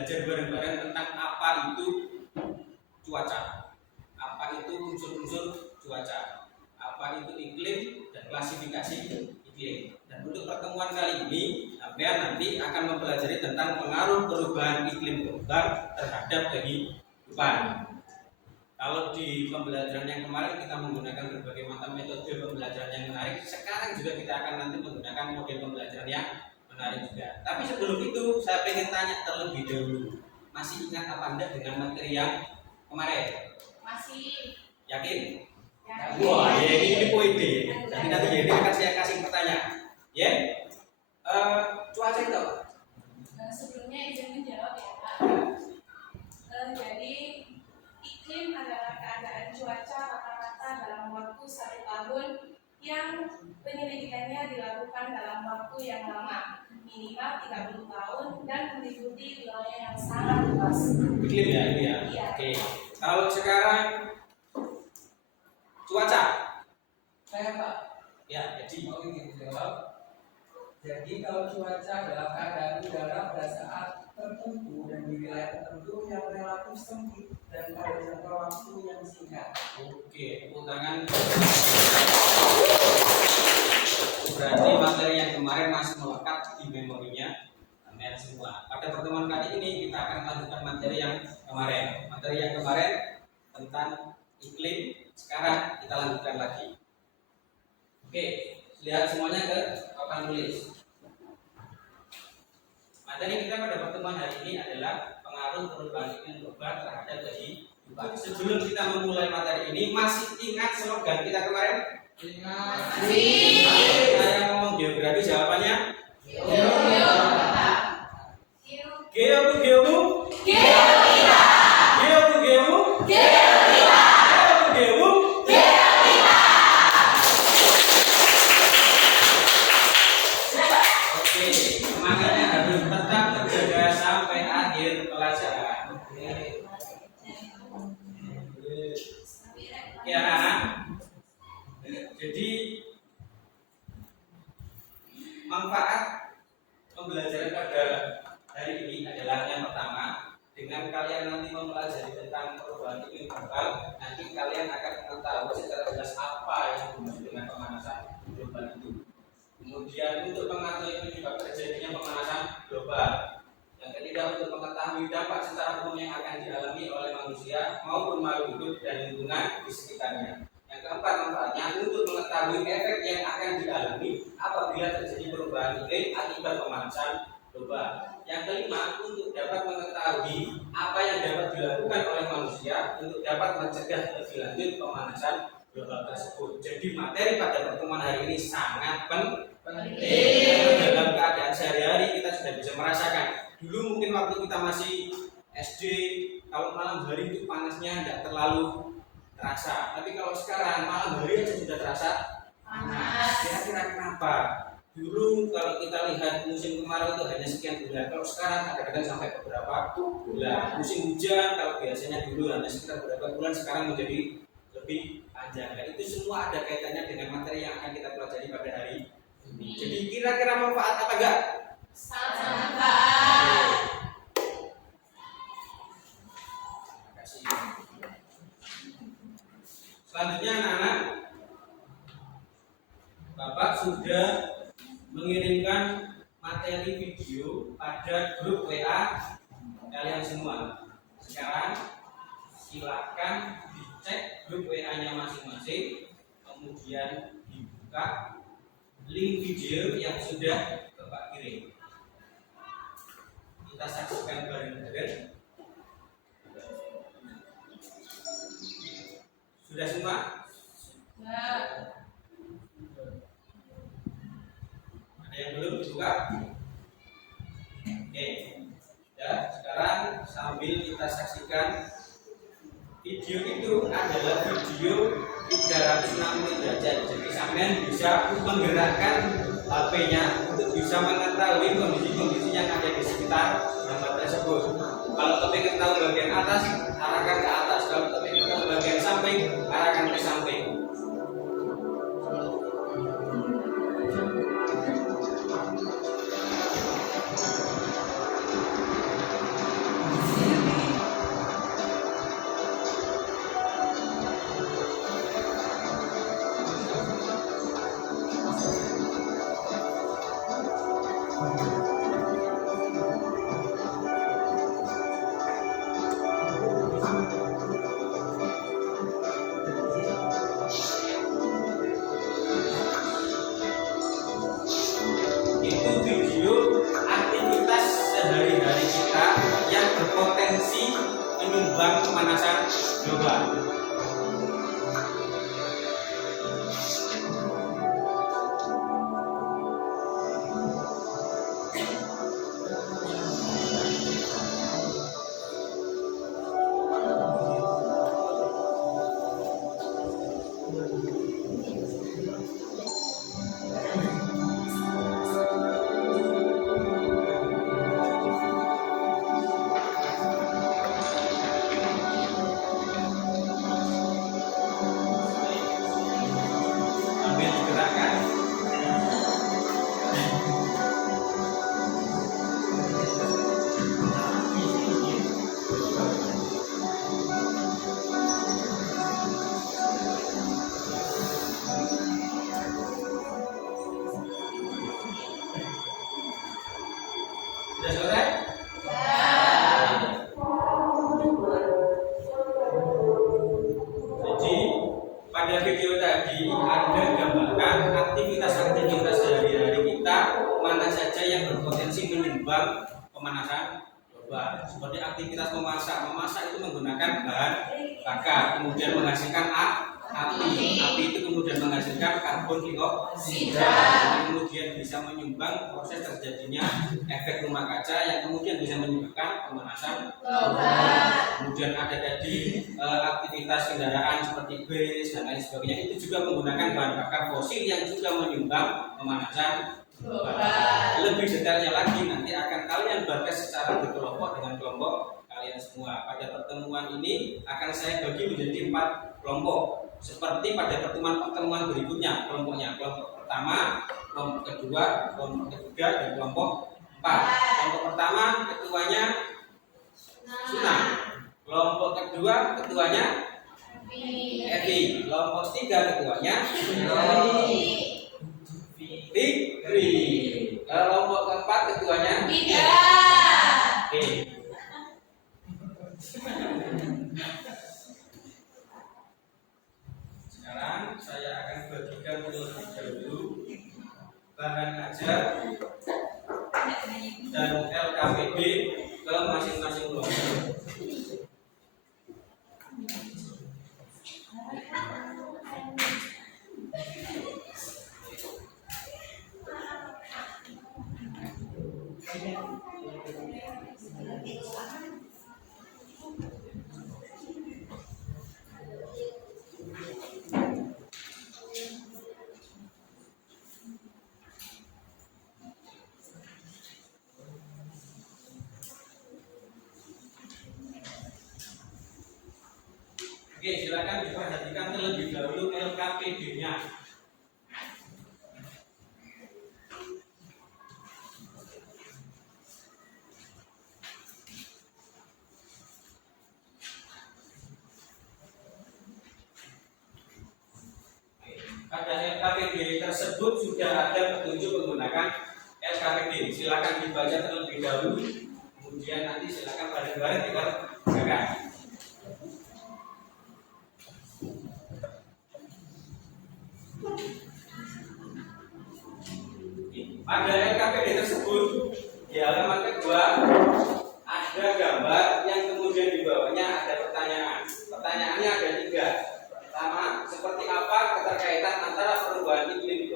belajar bareng-bareng tentang apa itu cuaca, apa itu unsur-unsur cuaca, apa itu iklim dan klasifikasi iklim. Dan untuk pertemuan kali ini, sampean nanti akan mempelajari tentang pengaruh perubahan iklim global terhadap kehidupan. Kalau di pembelajaran yang kemarin kita menggunakan berbagai macam metode pembelajaran yang menarik, sekarang juga kita akan nanti menggunakan model pembelajaran yang menarik juga. Tapi sebelum itu, saya ingin tanya terlebih dahulu, masih ingat apa Anda dengan materi yang kemarin? Masih. Yakin? Yakin. Wah, ya ini poin B. Jadi nanti jadi akan saya kasih pertanyaan. Ya, cuaca itu apa? Sebelumnya izin menjawab ya Pak. Jadi iklim adalah keadaan cuaca rata-rata dalam waktu 1 tahun yang penyelidikannya dilakukan dalam waktu yang lama, minimal 30 tahun dan meliputi wilayah yang sangat luas. Iklim ya ini ya. Iya. Oke. Kalau sekarang cuaca, Saya Pak, ya jadi mau izin jawab. Jadi kalau cuaca dalam keadaan udara pada saat tertentu dan di wilayah tertentu yang relatif sempit dan pada jangka waktu yang singkat. oke, tepuk tangan. Berarti materi yang kemarin masih melekat di memorinya kalian semua. Pada pertemuan kali ini kita akan lanjutkan materi yang kemarin. Materi yang kemarin tentang iklim. Sekarang kita lanjutkan lagi. Oke, lihat semuanya ke papan tulis. Materi kita pada pertemuan hari ini adalah pengaruh perubahan iklim global terhadap kehidupan. Sebelum kita memulai materi ini, masih ingat slogan kita kemarin? Masih. Saya ngomong geografi, jawabannya Geo. geomu geomu Geo kita. geomu geomu Geo kita. geomu geomu. Geo kita. Oke, semangatnya harus tetap terjaga sampai akhir pelajaran. Oke anak-anak. Jadi manfaat pembelajaran pada hari ini adalah yang pertama, dengan kalian nanti mempelajari tentang perubahan iklim global, nanti kalian akan mengetahui secara jelas apa yang dimaksud dengan pemanasan global itu. Kemudian untuk mengetahui penyebab terjadinya pemanasan global. Yang ketiga, untuk mengetahui dampak secara umum yang akan dialami oleh manusia maupun makhluk hidup dan lingkungan di sekitarnya. Yang keempat, manfaatnya untuk mengetahui efek yang akan dialami apabila terjadi perubahan iklim akibat pemanasan global. Yang kelima, untuk dapat mengetahui apa yang dapat dilakukan oleh manusia untuk dapat mencegah lebih lanjut pemanasan global tersebut. Jadi materi pada pertemuan hari ini sangat penting. Karena dalam keadaan sehari-hari kita sudah bisa merasakan. Dulu mungkin waktu kita masih SD, kalau malam hari itu panasnya tidak terlalu terasa. Tapi kalau sekarang malam hari aja sudah terasa panas. Kira-kira kenapa? Dulu kalau kita lihat musim kemarau itu hanya sekian bulan. Kalau sekarang kadang-kadang sampai beberapa bulan. Musim hujan kalau biasanya dulu hanya sekitar beberapa bulan, sekarang menjadi lebih panjang. Dan itu semua ada kaitannya dengan materi yang akan kita pelajari pada hari ini. Jadi kira-kira manfaat apa enggak? Sangat manfaat. Terima kasih. Selanjutnya anak-anak, Bapak sudah mengirimkan materi video pada grup WA kalian semua. Sekarang silakan dicek grup WA-nya masing-masing, kemudian dibuka link video yang sudah Bapak kirim. Kita saksikan bareng-bareng. Sudah semua? Ada yang belum dibuka? Oke. Ya, sekarang sambil kita saksikan video itu adalah video 360 derajat. Jadi sampean bisa menggerakkan HP-nya untuk bisa mengetahui kondisi-kondisi yang ada di sekitar gambar tersebut. Kalau kepingin tahu bagian atas, arahkan ke atas. Kalau kepingin tahu bagian samping, arahkan ke samping. Itu video aktivitas sehari-hari kita yang berpotensi menyumbang pemanasan global. Sambil digerakkan. Sudah selesai? Jadi pada video tadi ada gambaran aktivitas-aktivitas sehari-hari kita mana saja yang berpotensi menyumbang pemanasan global. Seperti aktivitas memasak itu menggunakan bahan bakar, kemudian menghasilkan api itu kemudian menghasilkan karbon dioksida, kemudian bisa menyumbang proses terjadinya efek rumah kaca yang kemudian bisa menyebabkan pemanasan global. Kemudian ada tadi aktivitas kendaraan seperti bis dan lain sebagainya, itu juga menggunakan bahan bakar fosil yang juga menyumbang pemanasan global. Lebih detailnya lagi nanti akan kalian bahas secara berkelompok dengan kelompok kalian semua. Pada pertemuan ini akan saya bagi menjadi 4 kelompok. Seperti pada pertemuan berikutnya, kelompoknya kelompok pertama, kelompok kedua, kelompok ketiga, dan kelompok 4. Kelompok pertama ketuanya Sunan, kelompok kedua ketuanya Evi, kelompok tiga ketuanya Fikri, kelompok keempat ketuanya Oke. Sekarang saya akan bagikan terlebih dahulu bahan ajar dan LKPD ke masing-masing kelompok. Oke, silakan diperhatikan terlebih dahulu LKPD-nya. Pada LKPD tersebut sudah ada petunjuk menggunakan LKPD. Silakan dibaca terlebih dahulu, kemudian nanti silakan bareng-bareng dikerjakan. Pada LKPD tersebut di halaman kedua ada gambar yang kemudian di bawahnya ada pertanyaan. Pertanyaannya ada 3. Pertama, seperti apa keterkaitan antara perubahan iklim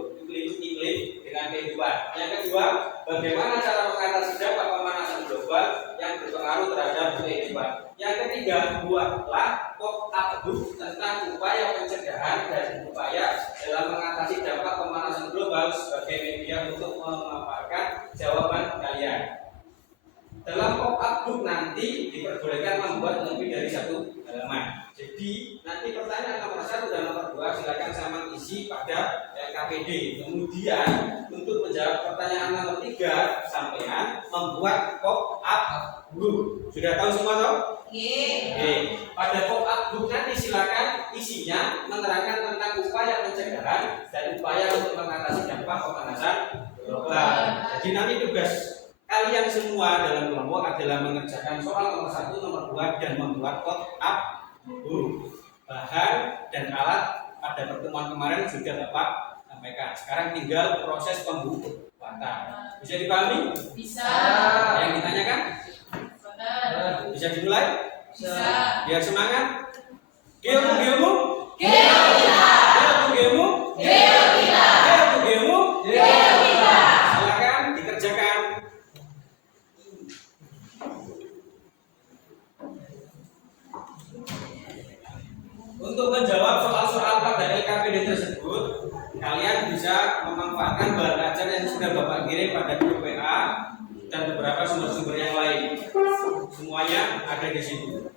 dengan kehidupan? Yang kedua, bagaimana cara mengatasi dampak pemanasan global yang berpengaruh terhadap kehidupan? Yang ketiga, buatlah pop-up book tentang upaya pencegahan dan upaya dalam mengatasi dampak pemanasan global sebagai media untuk memaparkan jawaban kalian. Dalam pop-up book nanti diperbolehkan membuat lebih dari 1 halaman. Jadi nanti pertanyaan nomor 1 dan nomor 2 silakan sama isi pada LKPD. Kemudian untuk menjawab pertanyaan nomor 3 sampean membuat pop-up book. Sudah tahu semua toh? Oke. Pada pop-up book nanti silakan isinya menerangkan tentang upaya pencegahan dan upaya untuk mengatasi dampak pemanasan global. Jadi nanti tugas kalian semua dalam kelompok adalah mengerjakan soal nomor 1, nomor 2 dan membuat kotak bahan dan alat pada pertemuan kemarin sudah Bapak sampaikan. Sekarang tinggal proses pembuatan. Bisa dipahami? Bisa. Yang ditanyakan? Benar. Bisa dimulai? Bisa. Biar semangat. Geomu. Geowita. Geomu. Geowita. Geomu. Geowita. Silakan dikerjakan. Untuk menjawab soal-soal pada LKPD tersebut, kalian bisa memanfaatkan bahan ajar yang sudah Bapak kirim pada grup WA dan beberapa sumber-sumber yang lain. Semuanya ada di situ.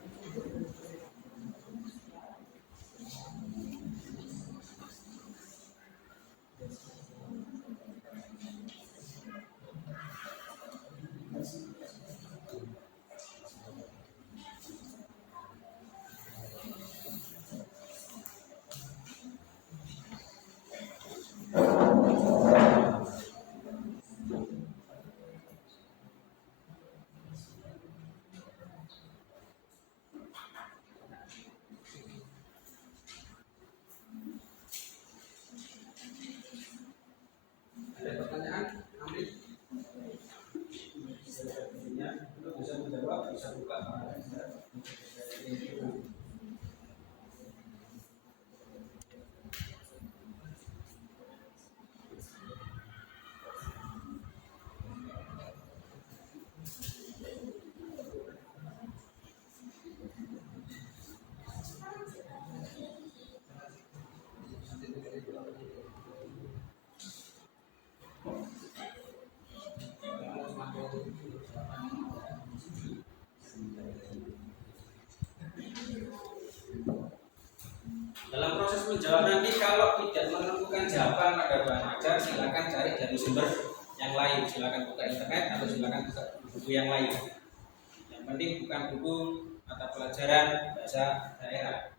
Ada pertanyaan? Amri? Untuk bisa menjawab, bisa buka. Dalam proses menjawab nanti kalau tidak menemukan jawaban pada bahan ajar, silakan cari dari sumber yang lain. Silakan buka internet atau silakan buka buku yang lain. Yang penting bukan buku mata pelajaran bahasa daerah.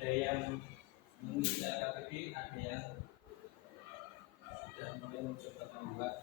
Ada yang mengisi LKPD, ada yang sudah mulai mencoba membuat.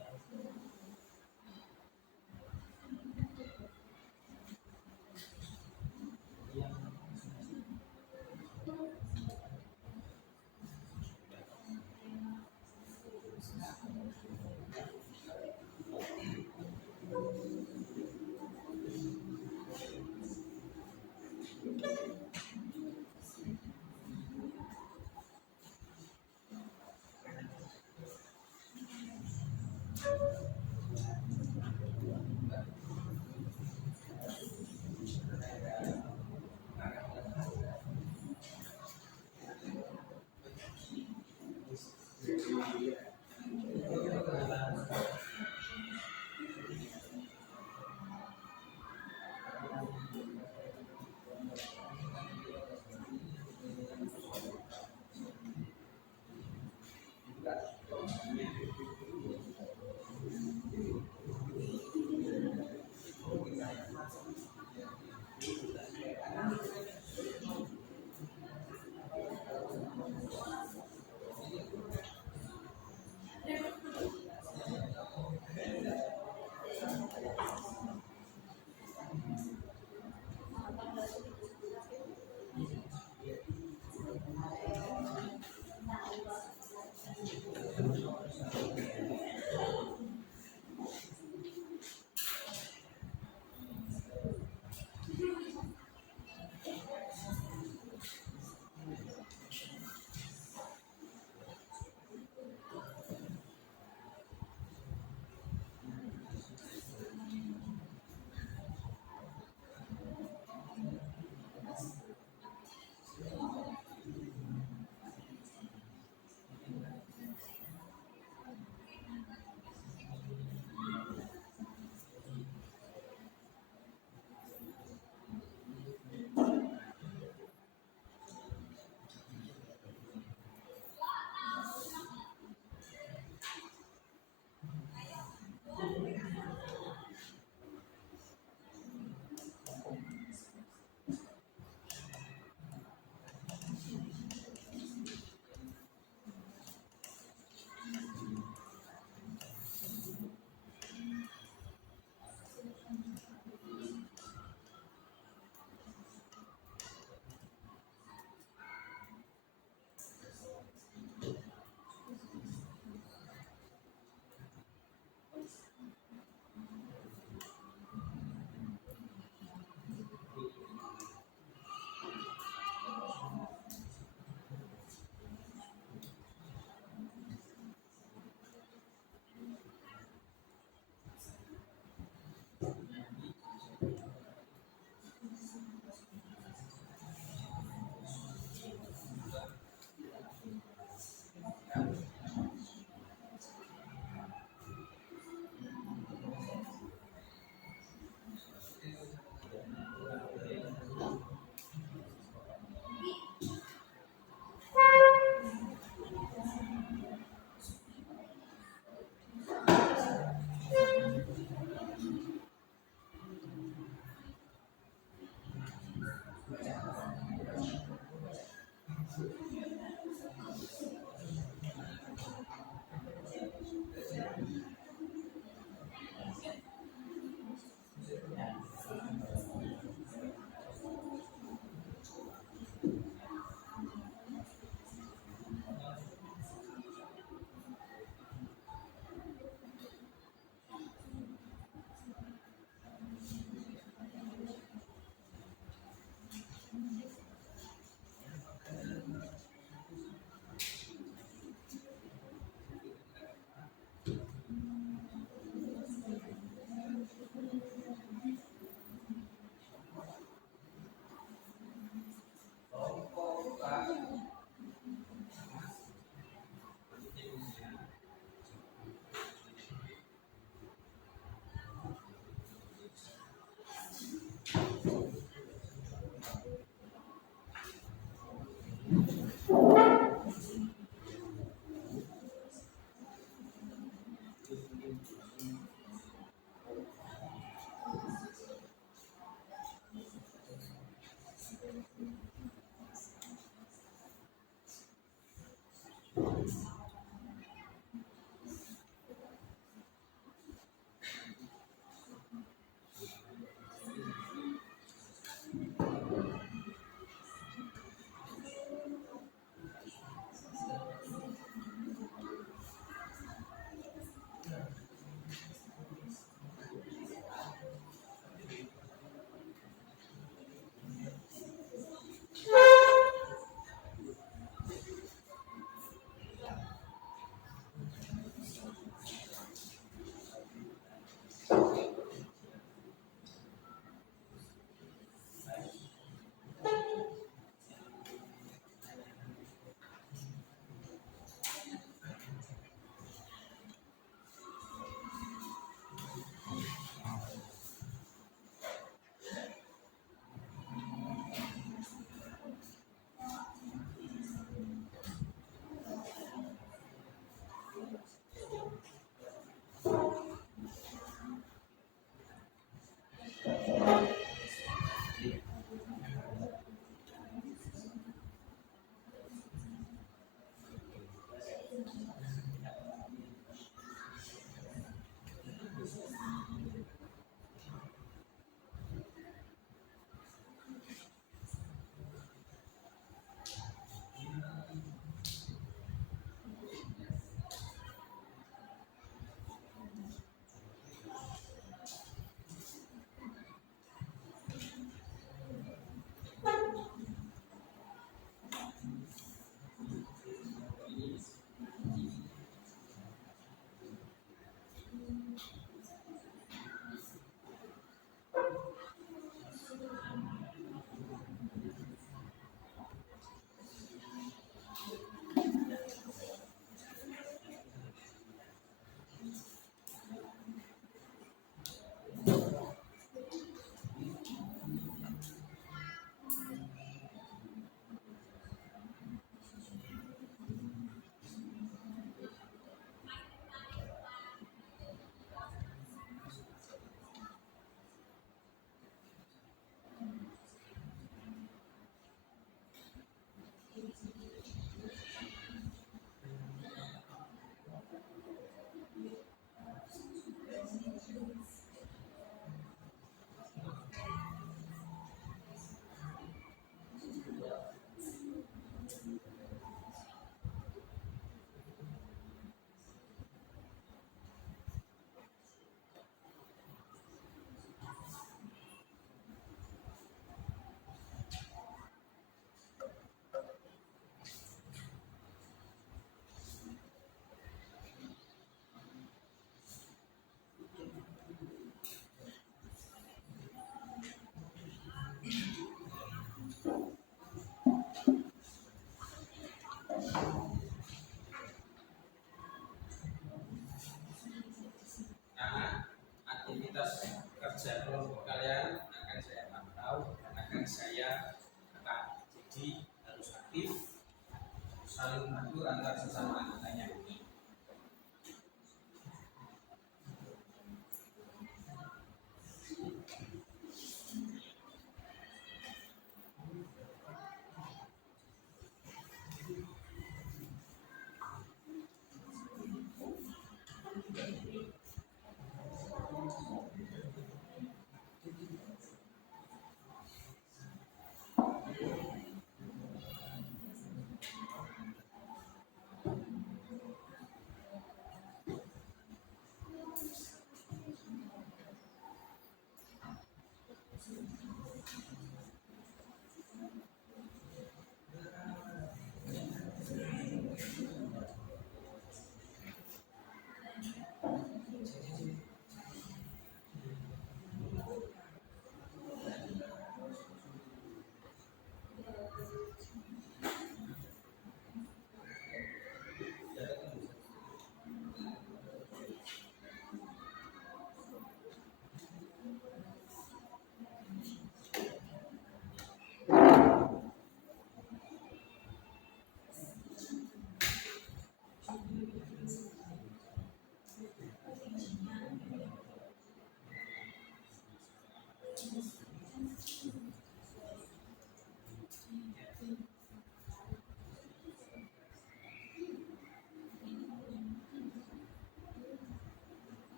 saling mengatur antar sesama anggotanya.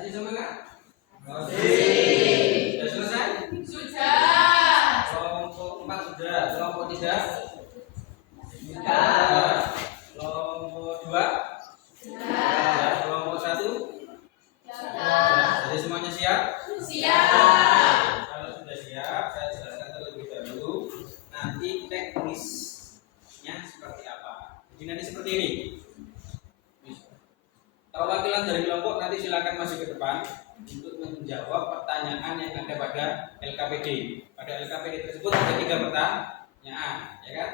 Masih semangat? Masih. Sudah selesai? Sudah. Kelompok 4 sudah, kelompok 3 Sudah. kelompok 2 Sudah. kelompok 1 Sudah. jadi semuanya siap? Siap. Kalau sudah siap, saya jelaskan terlebih dahulu nanti teknisnya seperti apa. Jadi nanti seperti ini. Perwakilan dari kelompok nanti silakan maju ke depan untuk menjawab pertanyaan yang ada pada LKPD. Pada LKPD tersebut ada 3 pertanyaan, ya kan?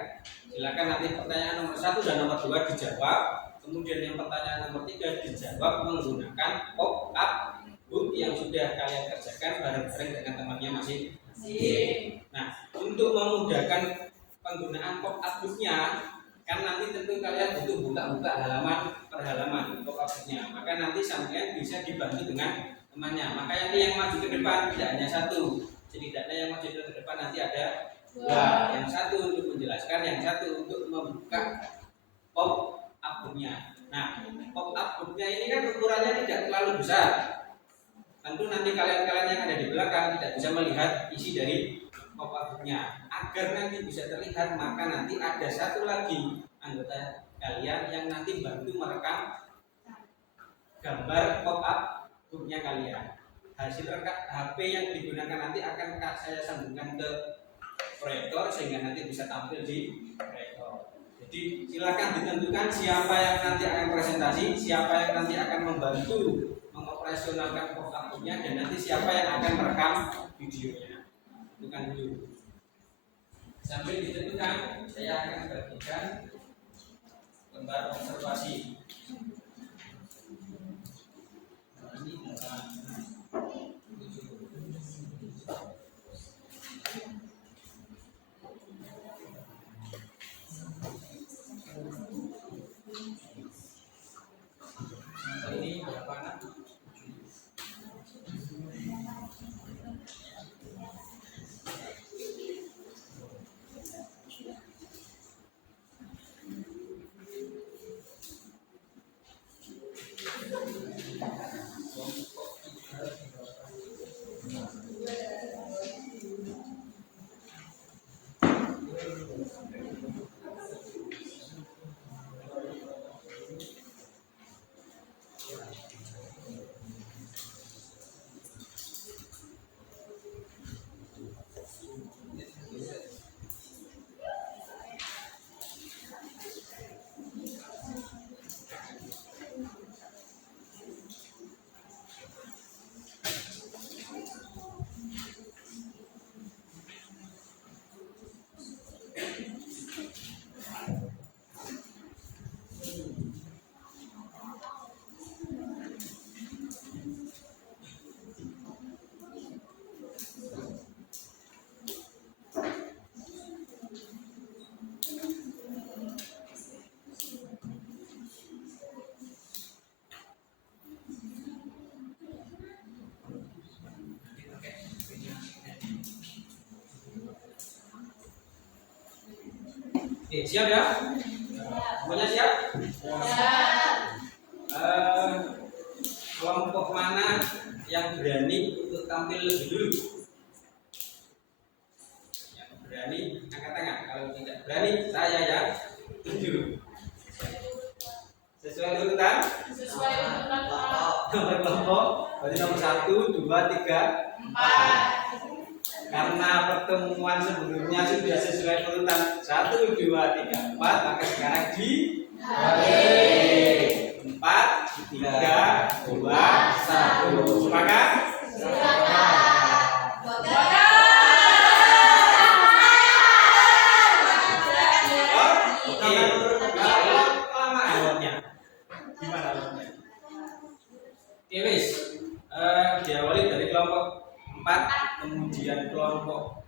Silakan nanti pertanyaan nomor 1 dan nomor 2 dijawab. Kemudian yang pertanyaan nomor 3 dijawab menggunakan pop-up book yang sudah kalian kerjakan bareng-bareng dengan temannya masing-masing. Nah, untuk memudahkan penggunaan pop-up booknya, kan nanti tentu kalian butuh buka-buka halaman per halaman pop-up booknya. Maka nanti sampean bisa dibantu dengan temannya. Maka nanti yang maju ke depan tidak hanya 1. Setidaknya yang maju ke depan nanti ada 2. Yang 1 untuk menjelaskan, yang 1 untuk membuka pop-up booknya. Nah, pop-up booknya ini kan ukurannya tidak terlalu besar. Tentu nanti kalian-kalian yang ada di belakang tidak bisa melihat isi dari pop-up booknya. Agar nanti bisa terlihat, maka nanti ada 1 lagi anggota kalian yang nanti bantu merekam gambar pop-up booknya kalian. Hasil rekam HP yang digunakan nanti akan saya sambungkan ke proyektor sehingga nanti bisa tampil di proyektor. Jadi silakan ditentukan siapa yang nanti akan presentasi, siapa yang nanti akan membantu mengoperasionalkan pop-up booknya, dan nanti siapa yang akan merekam videonya. Tentukan dulu. Sambil ditentukan, saya akan bagikan gambar observasi. Ini berapa anak? Oke, siap ya? Semuanya siap? Kelompok mana yang berani untuk tampil lebih dulu? Yang berani angkat tangan. Kalau tidak berani, saya yang tunjuk. Sesuai urutan? Sesuai urutan Nomor kelompok, berarti nomor 1, 2, 3, 4. 4. Karena pertemuan sebelumnya sudah sesuai urutan 1, 2, 3, 4, maka sekarang di balik 4, 3, 2, 1. Sepakat? Oke. Kalau lama alurnya, gimana alurnya? Oke, wis. Diawali dari kelompok 4, kemudian kelompok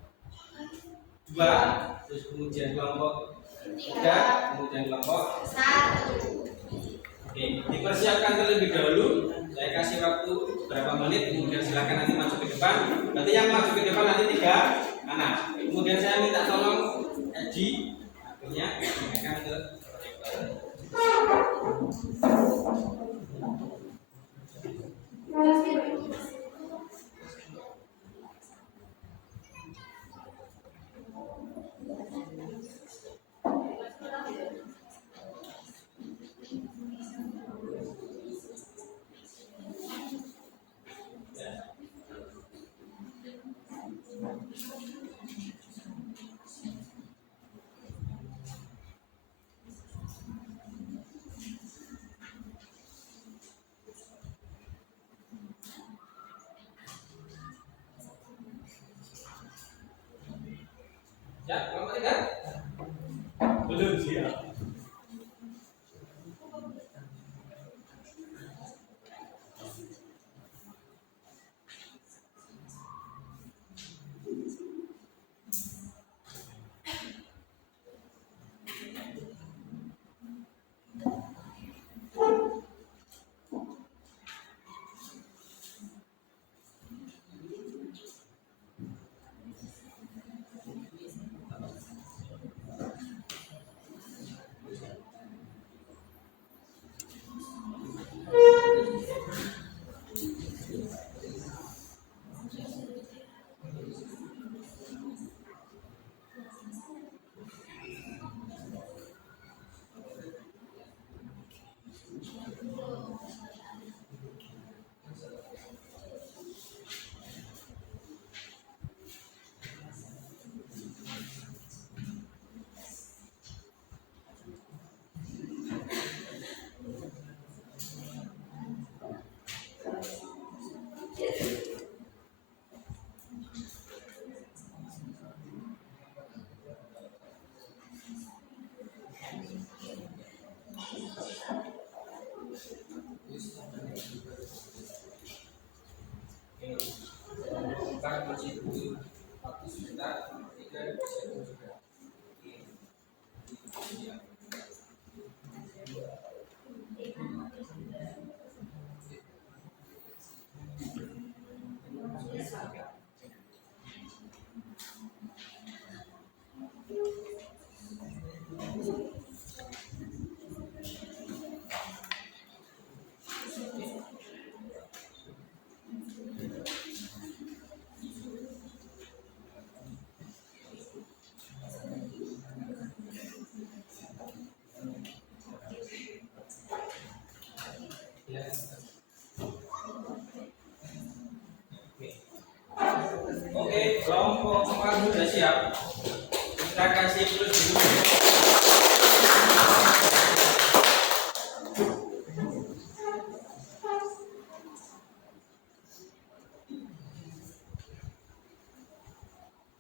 2, terus kemudian kelompok 3, kemudian kelompok 1. Oke, dipersiapkan terlebih dahulu. Saya kasih waktu berapa menit, kemudian silakan nanti masuk ke depan. Berarti yang masuk ke depan nanti 3 anak. Kemudian saya minta tolong Edi, akhirnya mengingatkan ke proyektor. Ya, kelompok 3? Belum siap. Bukan masih butuh waktu sebentar, 3 bisa juga. Ya. Oke, kelompok 4 sudah siap. Kita kasih plus dulu.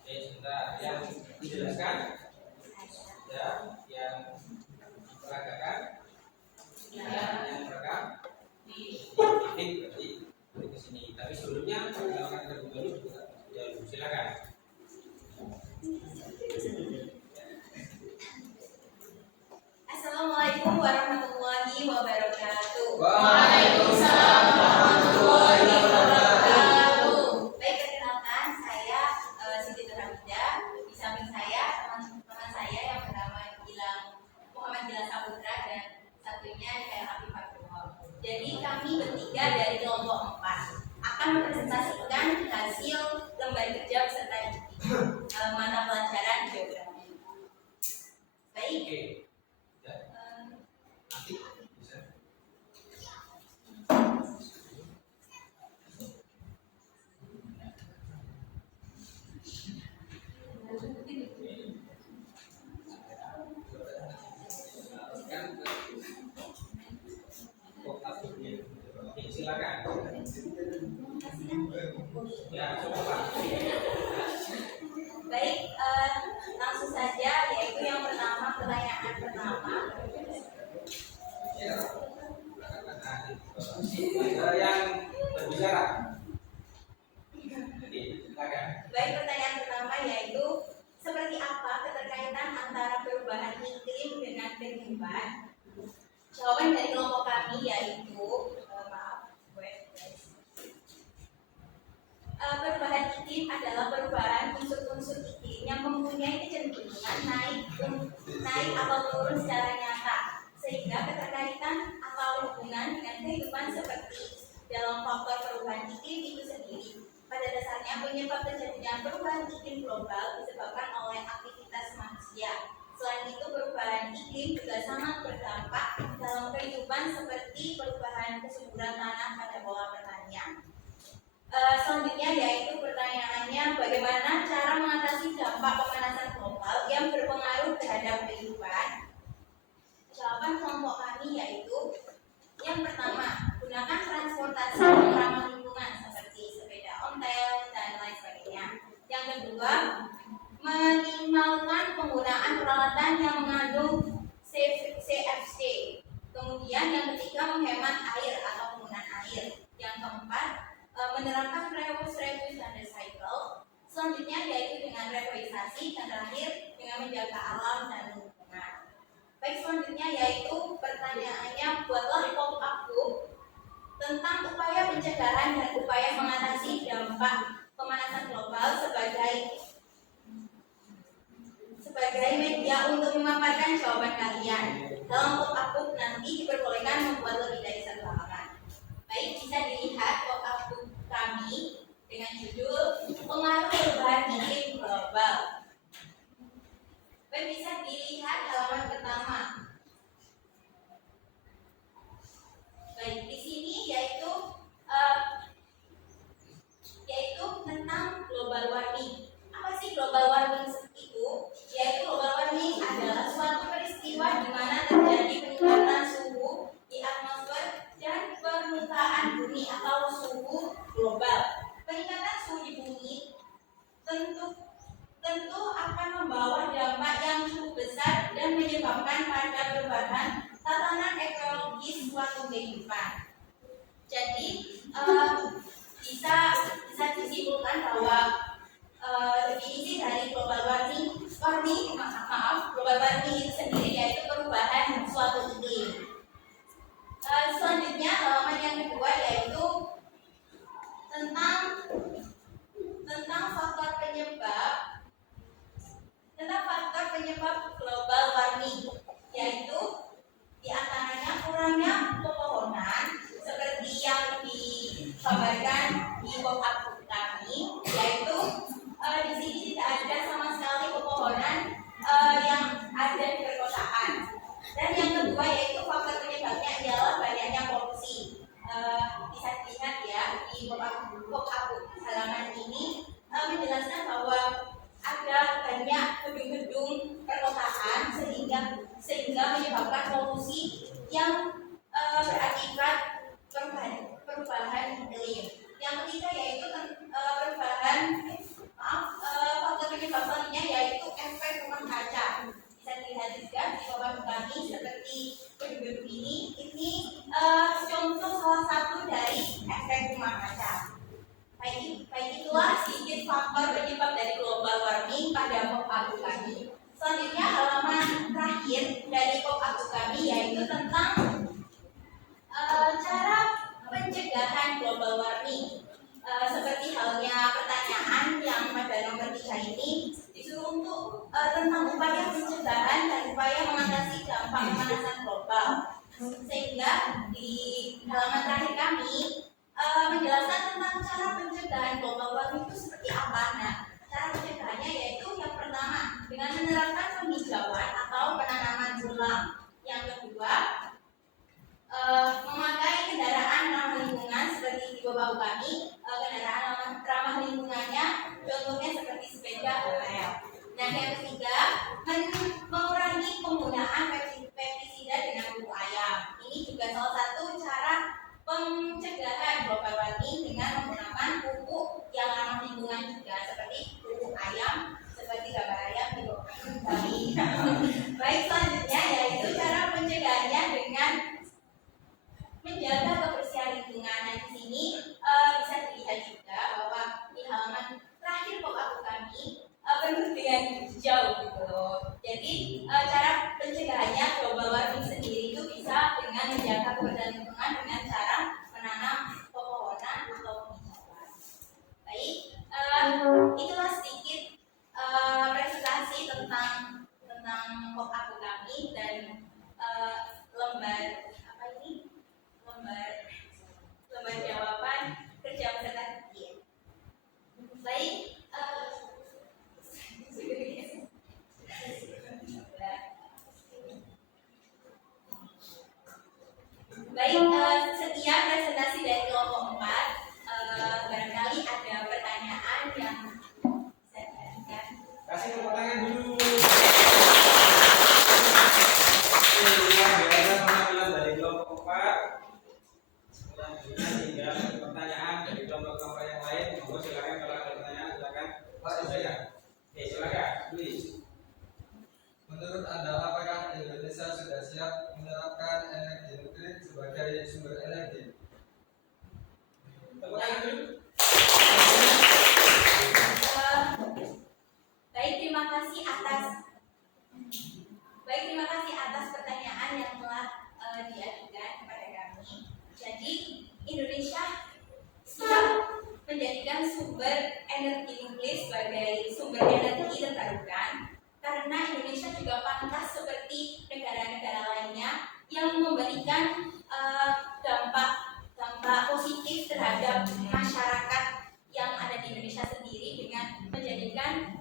Oke, sebentar. Yang dijelaskan, ya, yang peragakan, yang merekam, titik berarti ke sini. Tapi sebelumnya perkenalkan terlebih dahulu juga. Ya, silakan. Assalamualaikum warahmatullahi wabarakatuh. Waalaikumsalam warahmatullahi wabarakatuh. Baik, perkenalkan saya Siti Nurhamidah. Di samping saya teman-teman saya yang bernama Muhammad Gilang Saputra dan satunya Khair Afif Abdullah. Jadi kami bertiga dari kelompok 4 akan mempresentasikan hasil lembar kerja beserta mata pelajaran geografi. Baik. Oke. Ya. Nanti bisa. Oke, silakan. Ya, coba Pak. Baik, langsung saja, yaitu yang pertama, pertanyaan pertama. Ya. Yang berbicara. Oke, silakan. Baik, pertanyaan pertama yaitu seperti apa keterkaitan antara perubahan iklim dengan kehidupan? Jawaban dari kelompok kami yaitu perubahan iklim adalah perubahan unsur-unsur iklim yang mempunyai kecenderungan naik atau turun secara nyata, sehingga keterkaitan atau hubungan dengan kehidupan seperti dalam faktor perubahan iklim itu sendiri. Pada dasarnya penyebab terjadinya perubahan iklim global disebabkan oleh aktivitas manusia. Selain itu perubahan iklim juga sangat berdampak dalam kehidupan seperti perubahan kesuburan tanah pada pola pertanian. Selanjutnya yaitu pertanyaannya, bagaimana cara mengatasi dampak pemanasan global yang berpengaruh terhadap kehidupan? Jawaban kelompok kami yaitu yang pertama, gunakan transportasi yang ramah lingkungan seperti sepeda ontel dan lain sebagainya. Yang kedua, minimalkan menerapkan reuse dan recycle. Selanjutnya yaitu dengan revitalisasi, dan terakhir dengan menjaga alam dan lingkungan. Baik, selanjutnya yaitu pertanyaannya, buatlah pop-up book tentang upaya pencegahan dan upaya mengatasi dampak pemanasan global sebagai media untuk memaparkan jawaban kalian. Dalam pop-up book nanti diperbolehkan membuat lebih dari satu halaman. Baik, bisa dilihat pop-up book kami dengan judul Pengaruh Perubahan Iklim Global. Baik, bisa dilihat halaman pertama. Baik, di sini yaitu tentang global warming. Apa sih global warming itu? Yaitu global warming adalah suatu peristiwa di mana terjadi peningkatan suhu di atmosfer dan permukaan bumi atau suhu global. Peningkatan suhu di bumi tentu akan membawa dampak yang cukup besar dan menyebabkan pada perubahan tatanan ekologis suatu kehidupan. Jadi bisa disimpulkan bahwa definisi dari global warming itu sendiri yaitu perubahan suatu iklim. Selanjutnya halaman yang kedua yaitu tentang faktor penyebab global warming, yaitu diantaranya kurangnya pepohonan seperti yang digambarkan di pop-up book kami, yaitu di sini tidak ada sama sekali pepohonan yang ada di perkotaan. Dan yang kedua yaitu faktor penyebabnya adalah banyaknya polusi. Bisa dilihat ya di pop-up book halaman ini menjelaskan bahwa ada banyak gedung-gedung perkotaan sehingga menyebabkan polusi yang berakibat perubahan iklim. Yang ketiga yaitu faktor penyebab selanjutnya yaitu efek rumah kaca. Bisa dilihat juga di bawah kami seperti gedung-gedung ini contoh salah satu dari efek rumah kaca. Baik itulah sedikit faktor penyebab dari global warming pada pop-up kami. Selanjutnya halaman terakhir dari pop-up kami yaitu tentang cara pencegahan global warming. Seperti halnya pertanyaan yang pada nomor 3 ini disuruh untuk tentang upaya pencegahan dan upaya mengatasi dampak pemanasan global. Sehingga di halaman terakhir kami menjelaskan tentang cara pencegahan global warming itu seperti apa. Nah, cara pencegahannya yaitu yang pertama dengan menerapkan penghijauan atau penanaman ulang. Yang kedua memakai kendaraan ramah lingkungan seperti di bawah kami, kendaraan ramah lingkungannya contohnya seperti sepeda OL. Nah, yang ketiga mengurangi penggunaan pestisida dengan pupuk ayam. Ini juga salah satu cara pencegahan global warming dengan menggunakan pupuk yang ramah lingkungan juga seperti pupuk ayam, seperti gambar ayam di bawah kami. Baik, selanjutnya yaitu cara pencegahannya dengan menjaga kebersihan lingkungan. Nah, di sini bisa dilihat juga bahwa di halaman terakhir pop-up kami penuh dengan hijau gitu. menjadikan sumber energi nuklir sebagai sumber energi terbarukan karena Indonesia juga pantas seperti negara-negara lainnya yang memberikan dampak positif terhadap masyarakat yang ada di Indonesia sendiri dengan menjadikan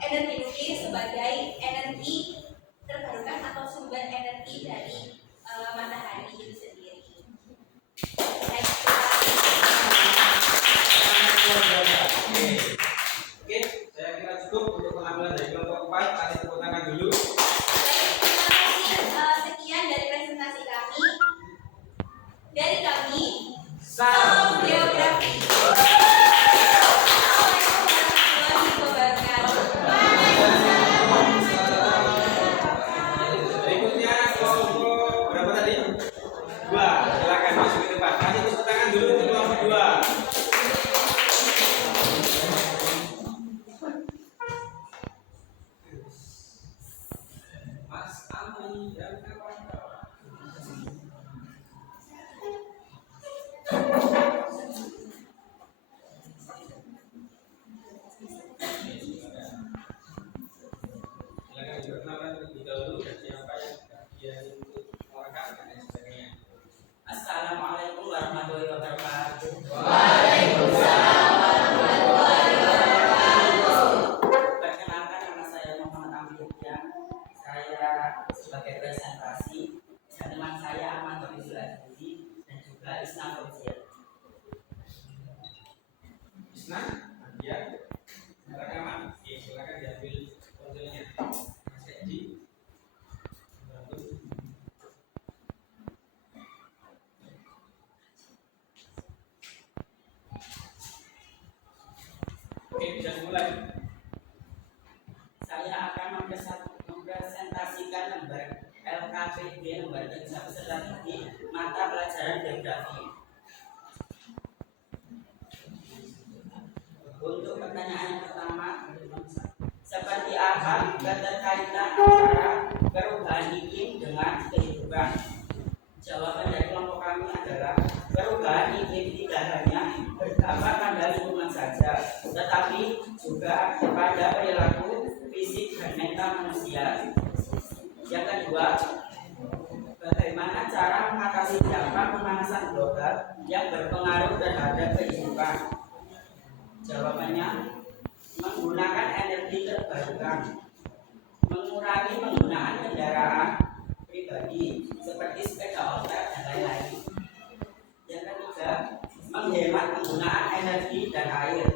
energi nuklir sebagai energi terbarukan atau sumber energi dari matahari itu sendiri. Baik, Oke, saya kira cukup untuk pengambilan dari kelompok 4. Kasih tepuk tangan dulu. baik, terima kasih. Sekian dari presentasi kami. Dari kami, salam geografi. Assalamualaikum warahmatullahi wabarakatuh. Berikutnya kelompok berapa tadi? 2. Silakan masuk ke depan. Kasih tepuk tangan dulu untuk kelompok 2. Mas Ami dan kawan-kawan. Silakan diperkenalkan terlebih dahulu dan siapa yang bagian untuk merekam dan lain sebagainya. Assalamualaikum warahmatullahi wabarakatuh. Perkenalkan, nama saya Muhammad Amridian. Saya sebagai presentasi dan teman saya Ahmad Rizul Adili dan juga Isna Fauzia. Isna, ya, rekaman. Oke, silakan diambil fotonya. Mas Edi. Bantu. Oke, bisa dimulai. Saya akan mempresentasikan lembar LKPD lembar 31 strategi mata pelajaran geografi. Untuk pertanyaan yang pertama, seperti apa keterkaitan antara perubahan iklim dengan kehidupan? Jawaban dari kelompok kami adalah perubahan iklim tidak hanya berdampak pada lingkungan saja, tetapi juga pada perilaku fisik dan mental manusia. Yang kedua, bagaimana cara mengatasi dampak pemanasan global yang berpengaruh terhadap kehidupan? Jawabannya, menggunakan energi terbarukan, mengurangi penggunaan kendaraan pribadi seperti sepeda motor dan lain-lain. Yang ketiga, menghemat penggunaan energi dan air.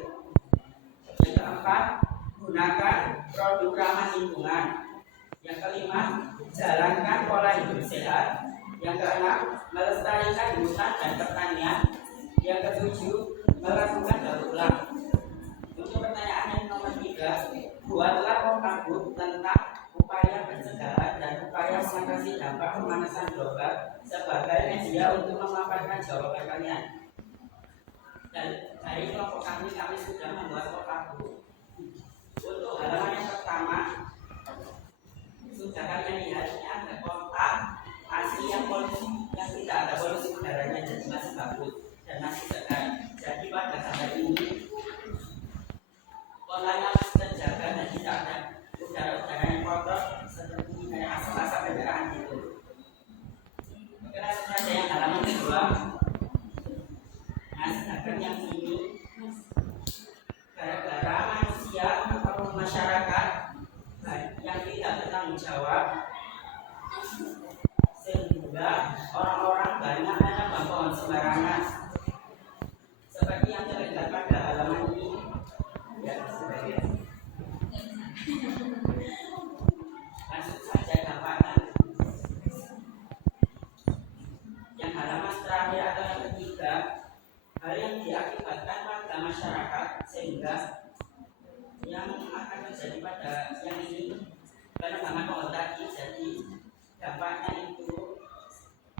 Yang keempat, gunakan produk ramah lingkungan. Yang kelima, jalankan pola hidup sehat. Yang keenam, melestarikan hutan dan pertanian. Yang ketujuh, melakukan daur ulang. Untuk pertanyaan yang nomor 3, buatlah pokabut tentang upaya pencegahan dan upaya mengatasi dampak pemanasan global sebagai media untuk memaparkan jawaban kalian. Dan dari kelompok kami sudah membuat pokabut. Untuk halaman yang pertama, sudah kalian lihat ini ada kotak asli yang tidak ada polusi udaranya, jadi masih bagus dan masih segar. Jadi pada saat ini polanya masih terjaga dan tidak ada udara-udara yang kotor seperti kayak asap-asap kendaraan gitu. Oke, langsung saja yang halaman kedua. Nah, sedangkan yang ini gara-gara manusia atau masyarakat yang tidak bertanggung jawab, sehingga orang-orang banyak menebang pohon sembarangan seperti yang terlihat pada halaman ini. Ya, sebagian. Langsung saja dampaknya. Yang halaman terakhir atau yang ketiga, hal yang diakibatkan pada masyarakat sehingga yang akan terjadi pada yang ini penebangan pohon tadi, jadi dampaknya itu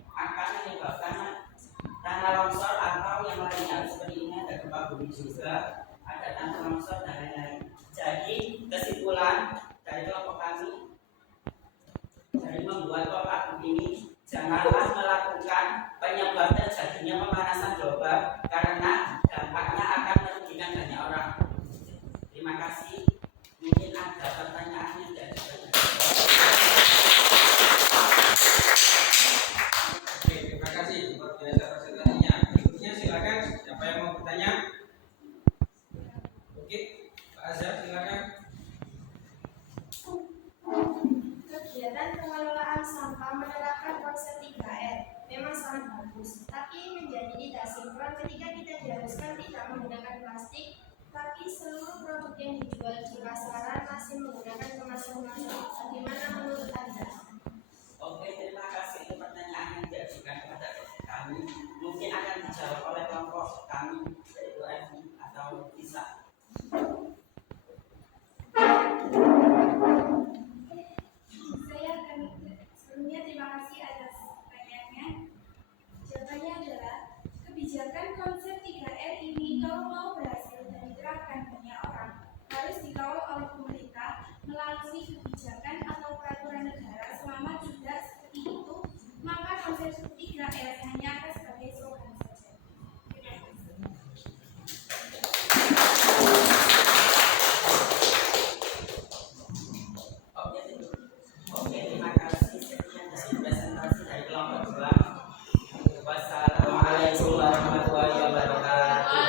akan menyebabkan tanah longsor atau yang lainnya seperti ini, ada gempa bumi juga, ada tanah longsor dan lain-lain. Jadi kesimpulan dari kelompok kami dari membuat pokabut ini, janganlah melakukan penyebab terjadinya pemanasan global karena dampaknya akan dengan banyak orang. Terima kasih. Mungkin ada pertanyaan yang tidak dijawab. Oke, terima kasih luar biasa presentasinya. Berikutnya silakan siapa yang mau bertanya. Oke, Pak Azhar silakan. Kegiatan pengelolaan sampah menerapkan konsep 3R memang sangat bagus, tapi menjadi tidak sinkron ketika kita diharuskan tidak menggunakan plastik, tapi seluruh produk yang dijual di pasaran masih menggunakan kemasan plastik. Bagaimana menurut Anda? Oke, terima kasih. Itu pertanyaan yang diajukan kepada kami. Mungkin akan dijawab oleh kelompok kami, yaitu FI atau bisa. Saya akan sebelumnya terima kasih atas pertanyaannya. Jawabannya adalah kebijakan konsep 3R ini kalau mau berhasil dan diterapkan banyak orang harus dikawal oleh pemerintah melalui kebijakan atau peraturan negara. Selama tidak seperti itu, maka konsep 3R hanya akan sebagai slogan saja. Terima kasih. Oke, terima kasih. Sekian dari presentasi dari kelompok 2. Wassalamualaikum warahmatullahi wabarakatuh.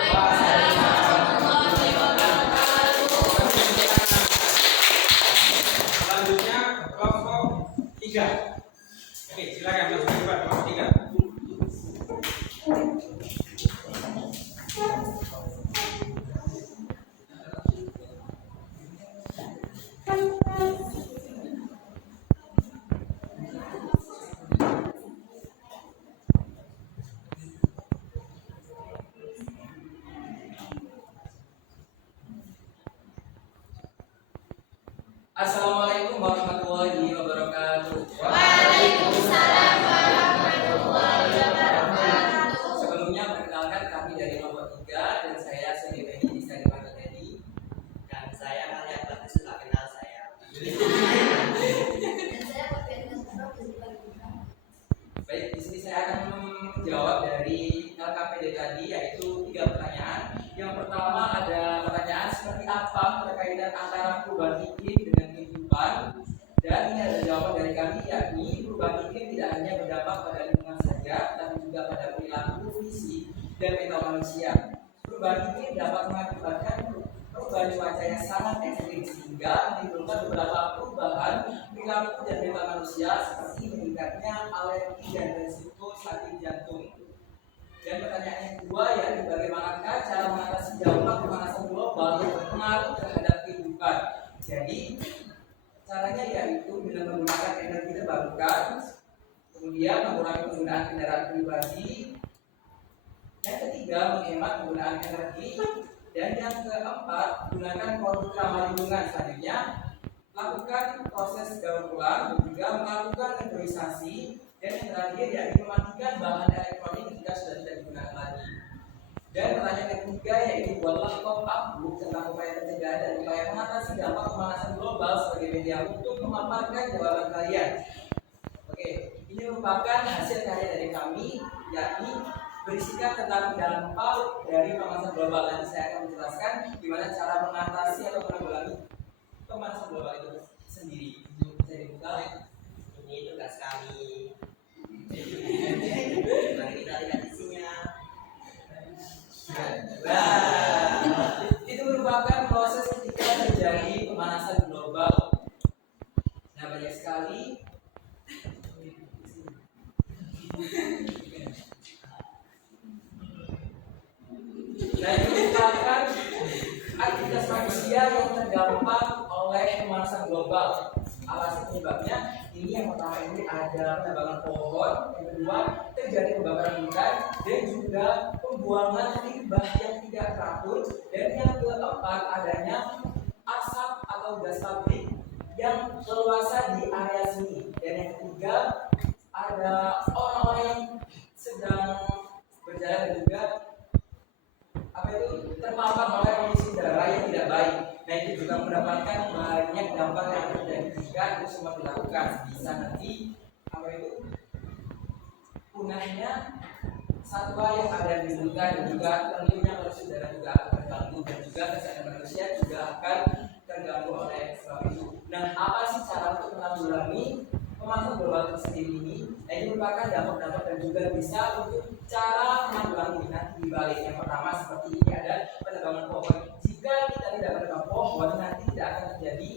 Selanjutnya kelompok 3. Oke, silakan Mas Ridwan, kelompok 3. Assalamualaikum warahmatullahi wabarakatuh. Sebelumnya perkenalkan kami dari kelompok 3 dan saya Sony Benny, bisa dipanggil Benny. Dan saya kalian bagus sudah kenal saya. Dan saya berpikir Baik, di sini saya akan menjawab dari LKPD tadi, yaitu 3 pertanyaan. Yang pertama ada pertanyaan seperti apa keterkaitan antara perubahan iklim dengan kehidupan. Dan ini ada jawaban dari kami, yakni perubahan iklim tidak hanya berdampak pada lingkungan saja, tapi juga pada perilaku, fisik, dan mental manusia. Perubahan iklim dapat mengakibatkan perubahan cuaca yang sangat ekstrim sehingga menimbulkan beberapa perubahan perilaku dan mental manusia seperti meningkatnya alergi dan risiko sakit jantung. Dan pertanyaan yang kedua, yakni bagaimanakah cara mengatasi dampak pemanasan global yang berpengaruh terhadap kehidupan. Jadi caranya yaitu dengan menggunakan energi terbarukan, kemudian mengurangi penggunaan kendaraan pribadi, yang ketiga menghemat penggunaan energi, dan yang keempat gunakan produk ramah lingkungan. Selanjutnya lakukan proses daur ulang dan juga melakukan reboisasi. Dan yang terakhir yaitu mematikan bahan elektronik jika sudah tidak digunakan lagi. Dan pertanyaan yang ketiga yaitu buatlah pop-up book tentang upaya pencegahan dan upaya mengatasi dampak pemanasan global sebagai media untuk memaparkan jawaban kalian. Oke, ini merupakan hasil karya dari kami, yakni berisikan tentang dampak dari pemanasan global. Nanti saya akan menjelaskan gimana cara mengatasi atau menanggulangi pemanasan global itu sendiri. Bisa dibuka. Ini tugas kami. Mari kita lihat isinya. Itu merupakan proses ketika terjadi pemanasan global. Nah, banyak sekali. Nah, itu merupakan aktivitas manusia yang terdampak oleh pemanasan global. Alasan penyebabnya ini yang pertama ini ada penebangan pohon, yang kedua terjadi pembakaran hutan, dan juga pembuangan limbah yang tidak teratur, dan yang keempat adanya asap atau gas pabrik yang leluasa di area sini, dan yang ketiga ada orang-orang yang sedang berjalan dan juga terpapar oleh kondisi udara yang tidak baik. Nah, itu juga mendapatkan banyak dampak yang terjadi jika itu semua dilakukan. Bisa nanti punahnya satwa yang ada di hutan dan juga tentunya kondisi udara juga akan terganggu. tubuh dan juga kesehatan manusia juga akan terganggu oleh sebab itu. Nah, apa sih cara untuk menanggulangi pemanasan global itu sendiri ini? Nah, ini merupakan dampak-dampak dan juga bisa untuk cara menanggulangi. Nah, di balik yang pertama seperti ini ada penebangan pohon. Jika kita tidak menebang pohon, nanti tidak akan terjadi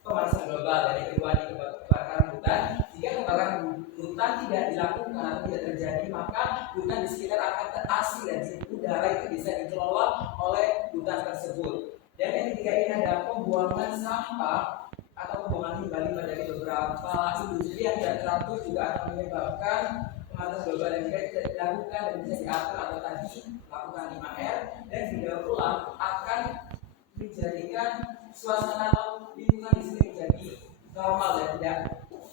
pemanasan global. Dari kedua ini kebakaran hutan. Jika kebakaran hutan tidak dilakukan atau tidak terjadi, maka hutan di sekitar akan terasi dan udara itu bisa dikelola oleh hutan tersebut. Dan yang ketiga ini ada pembuangan sampah atau pembuangan limbah-limbah dari beberapa industri yang tidak teratur juga akan menyebabkan pemanasan global yang tidak dilakukan dan bisa diatur atau tadi lakukan 5R dan didaur ulang akan menjadikan suasana atau lingkungan di sini menjadi normal dan tidak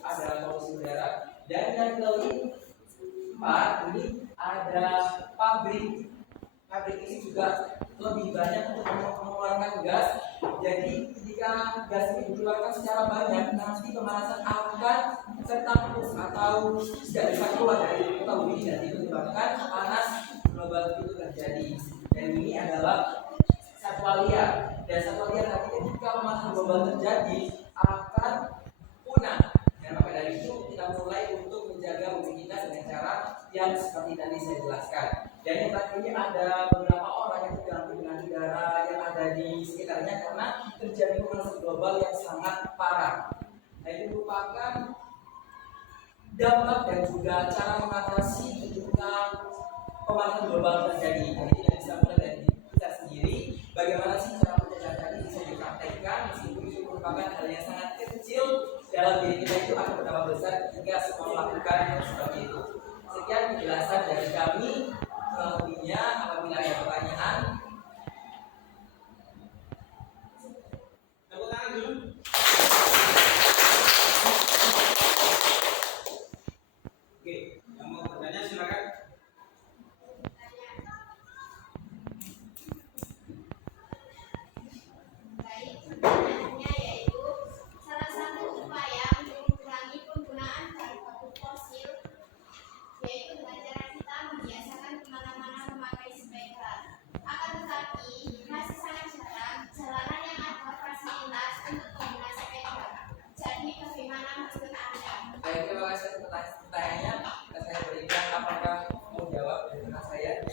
ada polusi udara. Dan yang keempat ini ada pabrik. Pabrik ini juga lebih banyak untuk mengeluarkan gas. Jadi ketika gas ini dikeluarkan secara banyak, nanti pemanasan akan tertampung atau tidak bisa keluar dari muka bumi dan itu menyebabkan panas global itu terjadi. Dan ini adalah satwa liar. Dan satwa liar nanti ketika pemanasan global terjadi akan punah. Dan maka dari itu kita mulai untuk menjaga bumi kita dengan cara yang seperti tadi saya jelaskan. Dan yang terakhir ini ada beberapa orang yang terganggu dengan udara yang ada di sekitarnya karena terjadi pemanasan global yang sangat parah. Nah, ini merupakan dampak dan juga cara mengatasi ketika pemanasan global terjadi. Jadi kita bisa mulai dari kita sendiri. Bagaimana sih cara pencegahan tadi bisa dipraktekkan meskipun itu merupakan hal yang sangat kecil dalam diri kita itu akan berdampak besar ketika semua melakukan seperti itu. Sekian penjelasan dari kami. Selebihnya apabila ada pertanyaan, tepuk tangan dulu. Oke, yang mau bertanya silakan. Baik, pertanyaannya yaitu salah satu upaya untuk mengurangi penggunaan bahan baku fosil yaitu dengan cara kita membiasakan kemana-mana memakai sepeda. Akan tetapi masih sangat jarang jalanan yang ada fasilitas untuk pengguna sepeda. Jadi bagaimana menurut Anda? baik, terima kasih atas pertanyaannya. Saya berikan apakah mau jawab dengan saya?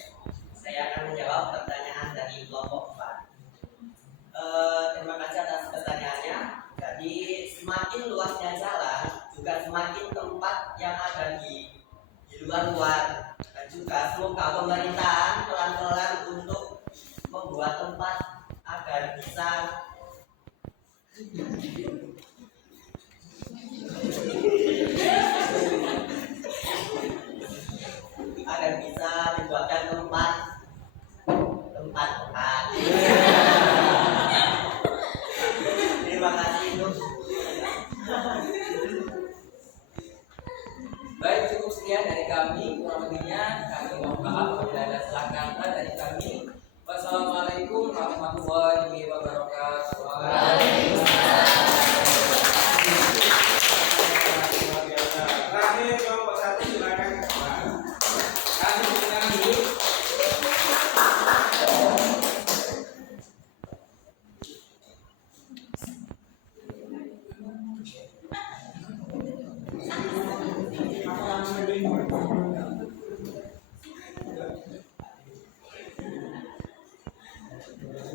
Saya akan menjawab pertanyaan dari kelompok 4. Terima kasih atas pertanyaannya. Jadi semakin luasnya jalan, juga semakin tempat yang ada di luar dan juga semoga pemerintahan pelan-pelan untuk membuat tempat agar bisa dibuatkan tempat. Terima kasih Bu. Baik, cukup sekian dari kami. Kurang lebihnya kami mohon maaf apabila ada salah kata dari kami. Wassalamualaikum warahmatullahi wabarakatuh. Terakhir kelompok 1 silakan. Kasih tepuk tangan dulu.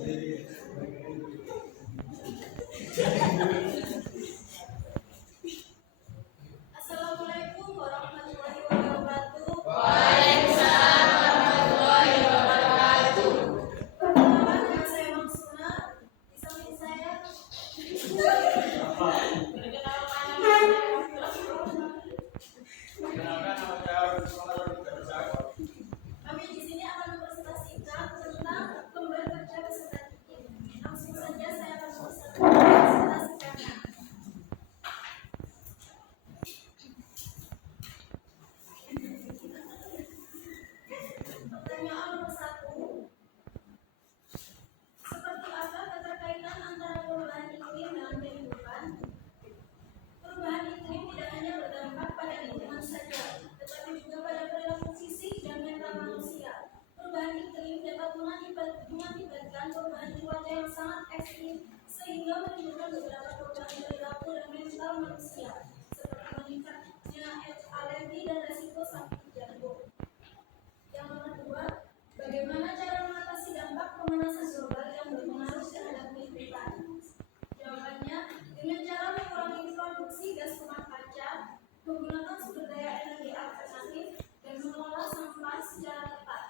Thank you. mengakibatkan perubahan cuaca yang sangat ekstrim sehingga menimbulkan beberapa perubahan perilaku dan mental manusia seperti meningkatnya alergi dan resiko sakit jantung. Yang kedua, bagaimana cara mengatasi dampak pemanasan global yang berpengaruh terhadap lingkungan? Jawabannya, dengan cara mengurangi produksi gas rumah kaca, menggunakan sumber daya energi alternatif, dan mengelola sampah secara tepat.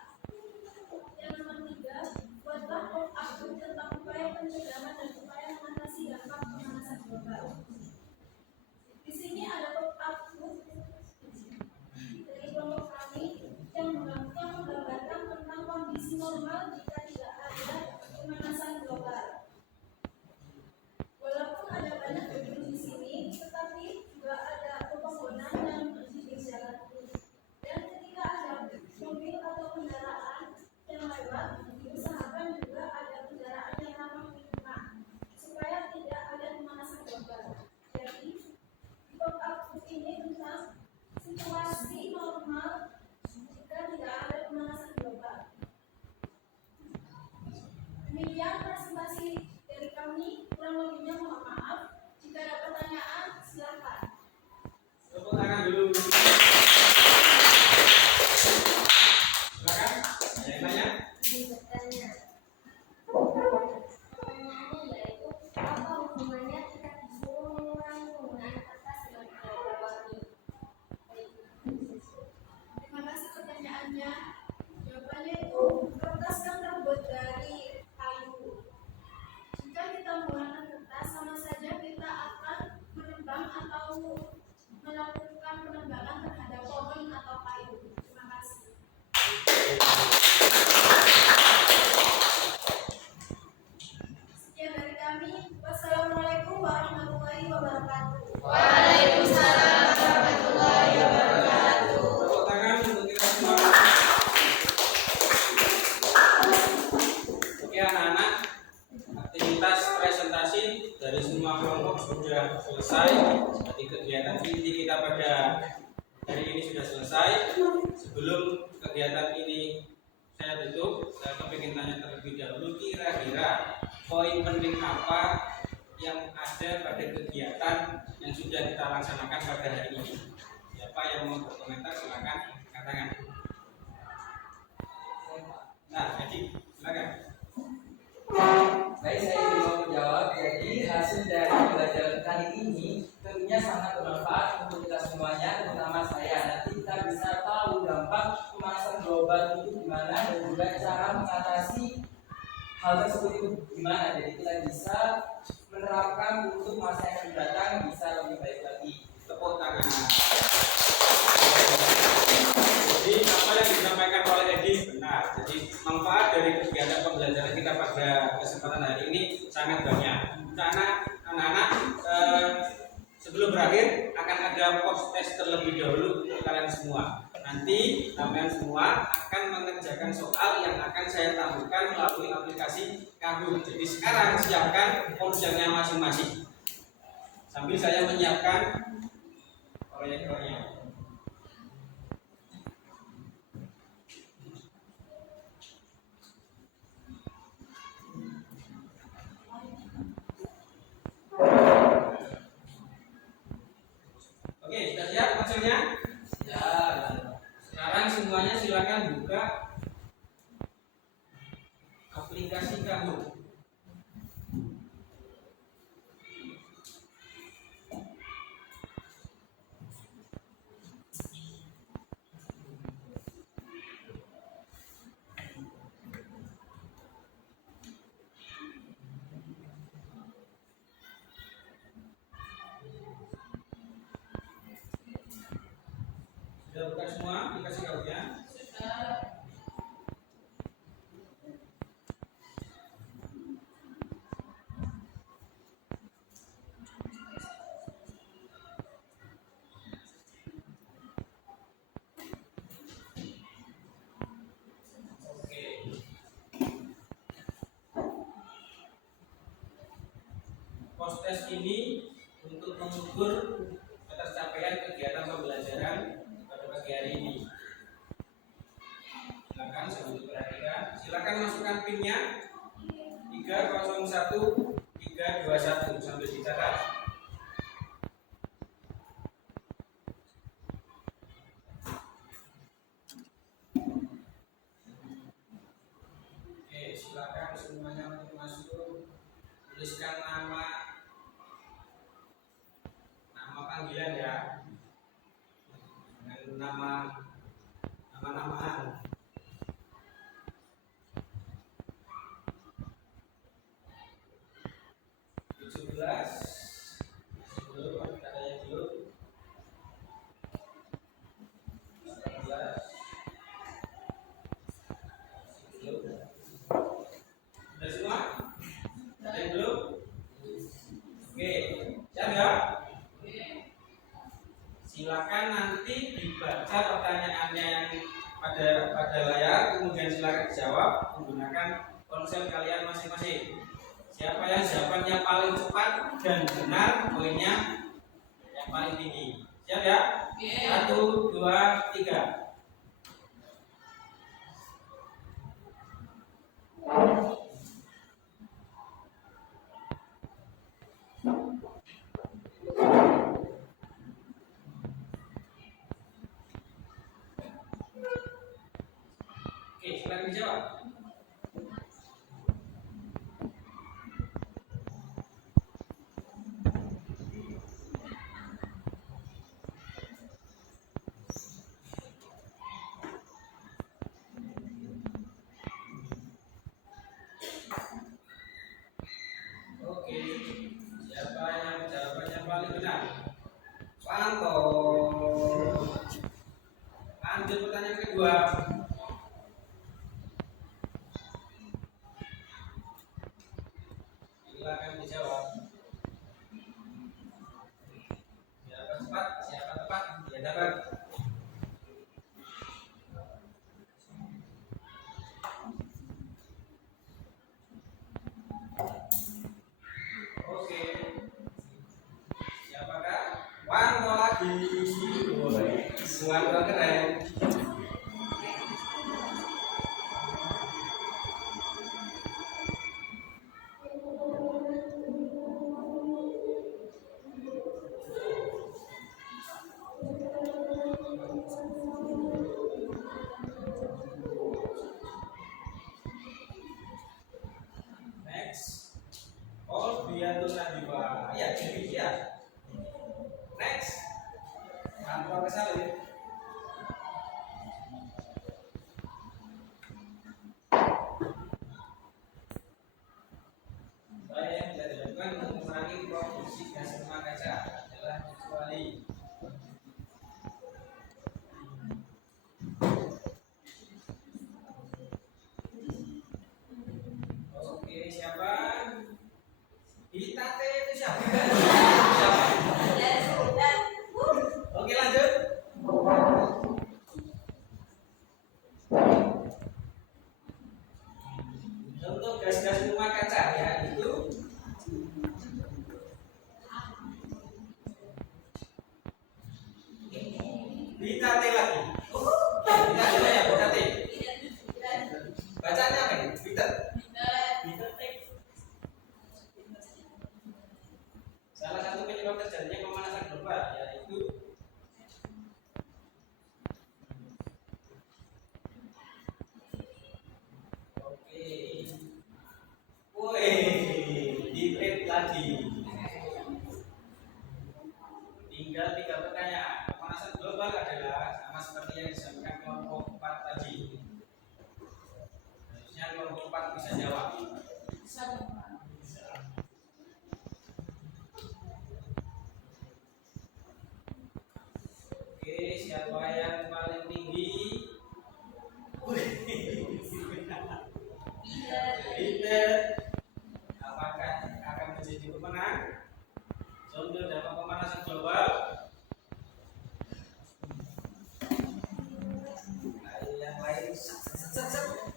Yang nomor tiga, buatlah pop-up tentang upaya pencegahan dan upaya mengatasi dampak pemanasan global. Di sini ada pop-up dari kelompok kami yang menggambarkan tentang kondisi normal jika tidak ada pemanasan global. Walaupun ada banyak gedung di sini, tetapi juga ada pembangunan yang di jalan ini. Dan ketika ada mobil atau kendaraan yang lewat, diusahakan juga ada kendaraan yang ramah lingkungan supaya tidak ada pemanasan global. Jadi, pop-up ini tentang situasi normal jika tidak ada pemanasan global. Demikian presentasi dari kami, kurang lebihnya mohon maaf. Jika ada pertanyaan, silakan. Tepuk tangan dulu. Silakan. Ada yang tanya? Bertanya. Pertanyaannya yaitu apa hubungannya kita disuruh mengurangi penggunaan kertas dengan beberapa warna? Terima kasih pertanyaannya. Jawabannya itu kertas kan terbuat dari kayu. Jika kita menggunakan kertas, sama saja kita akan menebang atau melakukan penebangan terhadap pohon atau kayu. Terima kasih. Sekian dari kami. Wassalamualaikum warahmatullahi wabarakatuh. Waalaikumsalam warahmatullahi wabarakatuh. Tepuk tangan untuk kita semua. Oke anak-anak, aktivitas presentasi dari semua kelompok sudah selesai. Jadi kegiatan inti kita pada hari ini sudah selesai. Sebelum kegiatan ini saya tutup, saya ingin tanya terlebih dahulu, kira-kira poin penting apa yang ada pada kegiatan yang sudah kita laksanakan pada hari ini? Siapa yang mau berkomentar silakan katakan. Nah, jadi silakan. Baik, saya ingin menjawab. Jadi hasil dari pembelajaran kali ini tentunya sangat bermanfaat untuk kita semuanya, terutama saya. Nanti kita bisa tahu dampak pemanasan global itu gimana dan juga cara mengatasi hal tersebut itu gimana. Jadi kita bisa menerapkan untuk masa yang akan datang bisa lebih baik lagi. Tepuk tangan. Jadi apa yang disampaikan oleh Edi benar. Jadi manfaat dari kegiatan pembelajaran kita pada kesempatan hari ini sangat banyak. Karena anak-anak sebelum berakhir akan ada post test terlebih dahulu untuk kalian semua. Nanti kalian semua akan mengerjakan soal yang akan saya tampilkan melalui aplikasi Kahoot. Jadi sekarang siapkan ponselnya masing-masing. Sambil saya menyiapkan proyektornya. Oke, sudah siap ponselnya? Ya, Sekarang semuanya silakan buka aplikasi Kahoot. Sudah buka semua aplikasi Kahoot-nya? Oke. Post test ini untuk mengukur ketercapaian kegiatan pembelajaran pada pagi hari ini. Silakan sambil diperhatikan. Silakan Silakan masukkan pinnya 301 321 sambil dicatat. Oke, silakan semuanya untuk masuk. Tuliskan nama panggilan ya. Dengan nama-namaan. 17 dulu, ada yang dulu. 18 dulu. Sudah semua? Ada yang belum? Oke, siap ya? Silakan nanti dibaca pertanyaannya yang pada layar, kemudian silakan dijawab menggunakan ponsel kalian masing-masing. Siapa yang jawabannya paling cepat dan benar, poinnya yang paling tinggi. Siap ya? 1, 2, 3. Oke, silakan dijawab. Oke, siapa yang jawabannya paling benar? Panto. Lanjut pertanyaan kedua. Silakan dijawab. Siapa cepat, siapa tepat, dia dapat. Oke. Siapakah? Wanto lagi. Wanto keren. Next. Oh, dia tuh Nadiba. Ya, jadi dia. Next. Kantor kesalin. Saya yang bisa dilakukan untuk mengurangi produksi gas rumah kaca adalah kecuali oke, siapa? Itate itu siapa? Siapa? Oke, lanjut. Untuk gas-gas rumah kaca ya itu Bitate lagi. Bitate ya, bitate. Bacanya apa ini? Bitate. Salah satu penyebab terjadinya pemanasan global yaitu oke. Woi, dikit lagi. Tinggal 3 pertanyaan. Pemanasan global adalah sama seperti yang disampaikan kelompok 4 tadi. Harusnya kelompok 4 bisa jawab. Oke, siapa yang paling tinggi? Peter. Apakah akan menjadi pemenang? Contoh dalam pemanasan global. Yang lain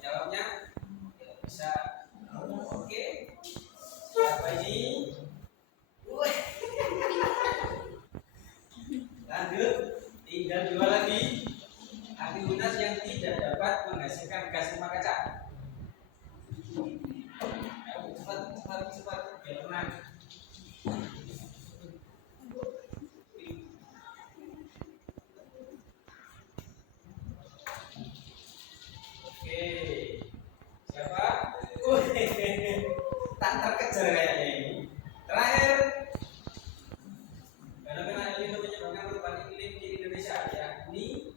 jawabnya tidak bisa. Oke. cepat biar tenang. Oke, siapa? Tak terkejar kayaknya ini. Terakhir, fenomena El Nino menyebabkan perubahan iklim di Indonesia, yakni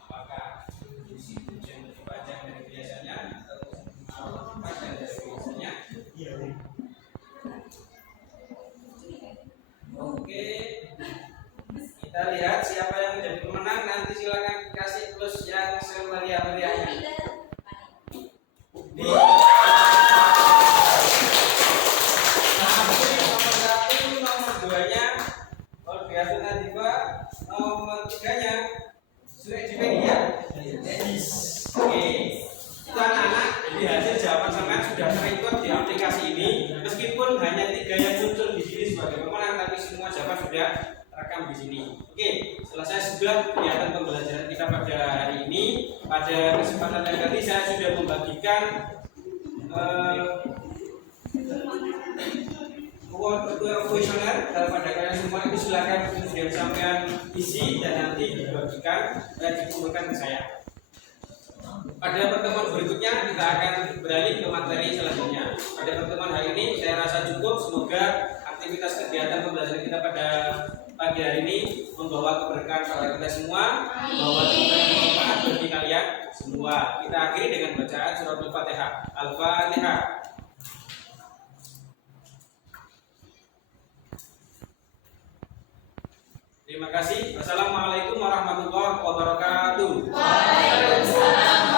apakah musim hujan lebih panjang dari biasanya atau lebih panjang dari biasanya? Oke, kita lihat siapa yang menjadi pemenang. Nanti silakan kasih plus yang semeriah-meriahnya. Nomor 3-nya sudah Wikipedia. Oke, itu anak-anak. Jadi hasil jawaban sampean sudah terikut di aplikasi ini. Meskipun hanya 3 yang muncul di sini sebagai pemenang, tapi semua jawaban sudah terekam di sini. Oke, selesai sudah kegiatan pembelajaran kita pada hari ini. Pada kesempatan yang tadi saya sudah membagikan kuesioner pada kalian semua. Itu silakan kemudian sampean isi dan nanti dibagikan dan dikumpulkan ke saya. Pada pertemuan berikutnya kita akan beralih ke materi selanjutnya. Pada pertemuan hari ini saya rasa cukup. Semoga aktivitas kegiatan pembelajaran kita pada pagi hari ini membawa keberkahan kepada kita semua, membawa manfaat bagi kalian semua. Kita akhiri dengan bacaan surat Al-Fatihah. Al-Fatihah. Terima kasih. Wassalamualaikum warahmatullahi wabarakatuh. Waalaikumsalam.